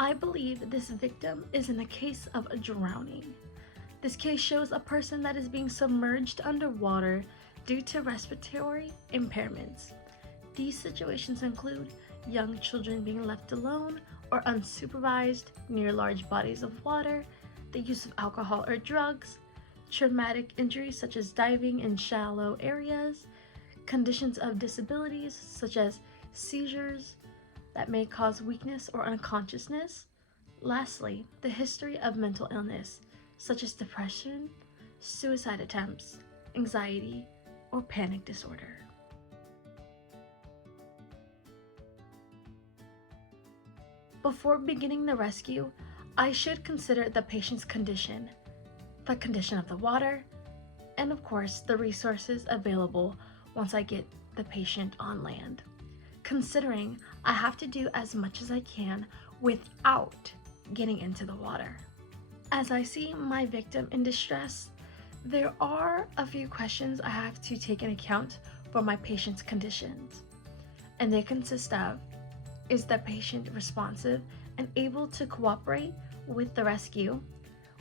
I believe this victim is in a case of drowning. This case shows a person that is being submerged underwater due to respiratory impairments. These situations include young children being left alone or unsupervised near large bodies of water, the use of alcohol or drugs, traumatic injuries such as diving in shallow areas, conditions of disabilities such as seizures that may cause weakness or unconsciousness. Lastly, the history of mental illness such as depression, suicide attempts, anxiety, or panic disorder. Before beginning the rescue, I should consider the patient's condition, the condition of the water, and of course the resources available once I get the patient on land. Considering I have to do as much as I can without getting into the water. As I see my victim in distress, there are a few questions I have to take into account for my patient's conditions, and they consist of: is the patient responsive and able to cooperate with the rescue?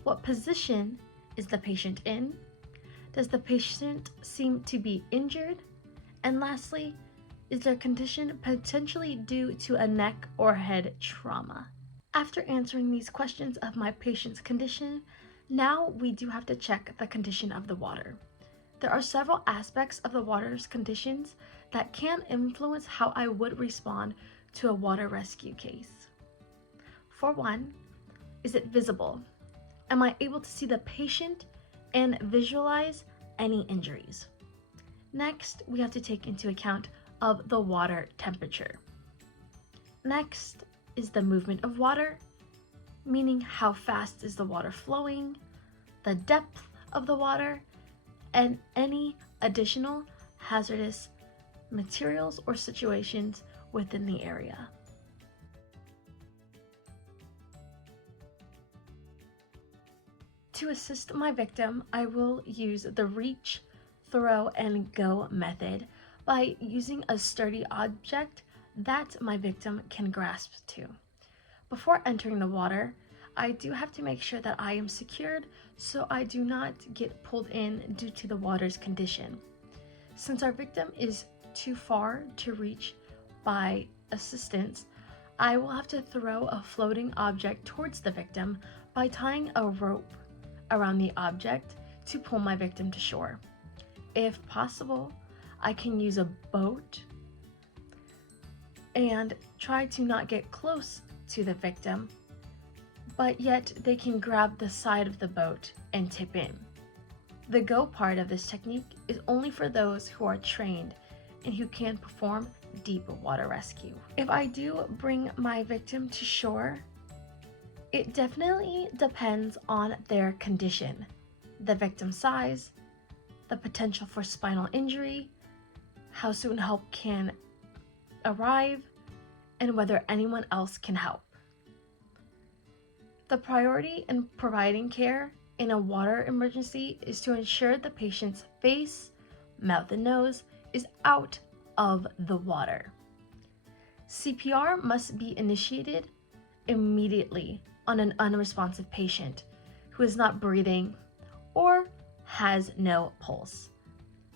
What position is the patient in? Does the patient seem to be injured? And lastly, is their condition potentially due to a neck or head trauma? After answering these questions of my patient's condition, now we do have to check the condition of the water. There are several aspects of the water's conditions that can influence how I would respond to a water rescue case. For one, is it visible? Am I able to see the patient and visualize any injuries? Next, we have to take into account of the water temperature. Next is the movement of water, meaning how fast is the water flowing, the depth of the water, and any additional hazardous materials or situations within the area. To assist my victim, I will use the reach, throw, and go method by using a sturdy object that my victim can grasp to. Before entering the water, I do have to make sure that I am secured so I do not get pulled in due to the water's condition. Since our victim is too far to reach by assistance, I will have to throw a floating object towards the victim by tying a rope around the object to pull my victim to shore. If possible, I can use a boat and try to not get close to the victim, but yet they can grab the side of the boat and tip in. The go part of this technique is only for those who are trained and who can perform deep water rescue. If I do bring my victim to shore, it definitely depends on their condition, the victim's size, the potential for spinal injury, how soon help can arrive, and whether anyone else can help. The priority in providing care in a water emergency is to ensure the patient's face, mouth, and nose is out of the water. CPR must be initiated immediately on an unresponsive patient who is not breathing or has no pulse.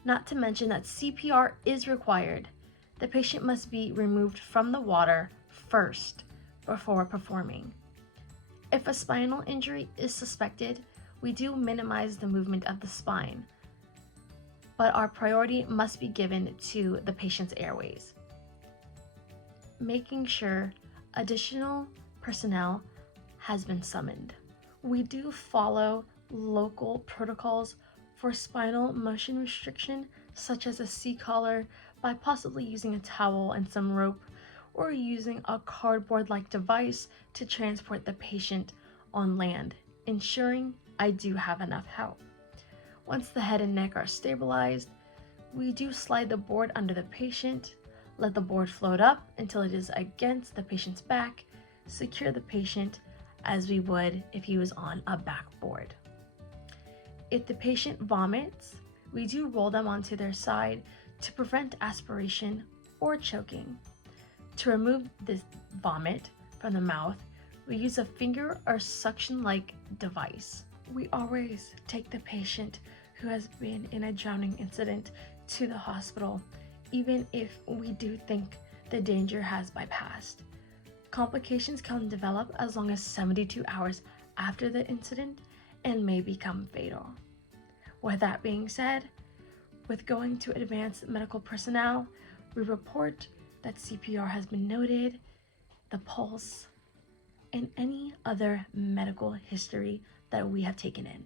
Not to mention that CPR is required. The patient must be removed from the water first before performing. If a spinal injury is suspected, we do minimize the movement of the spine, but our priority must be given to the patient's airways. Making sure additional personnel has been summoned. We do follow local protocols for spinal motion restriction, such as a C-collar, by possibly using a towel and some rope, or using a cardboard-like device to transport the patient on land, ensuring I do have enough help. Once the head and neck are stabilized, we do slide the board under the patient, let the board float up until it is against the patient's back, secure the patient as we would if he was on a backboard. If the patient vomits, we do roll them onto their side to prevent aspiration or choking. To remove this vomit from the mouth, we use a finger or suction-like device. We always take the patient who has been in a drowning incident to the hospital, even if we do think the danger has bypassed. Complications can develop as long as 72 hours after the incident and may become fatal. With that being said, with going to advanced medical personnel, we report that CPR has been noted, the pulse, and any other medical history that we have taken in.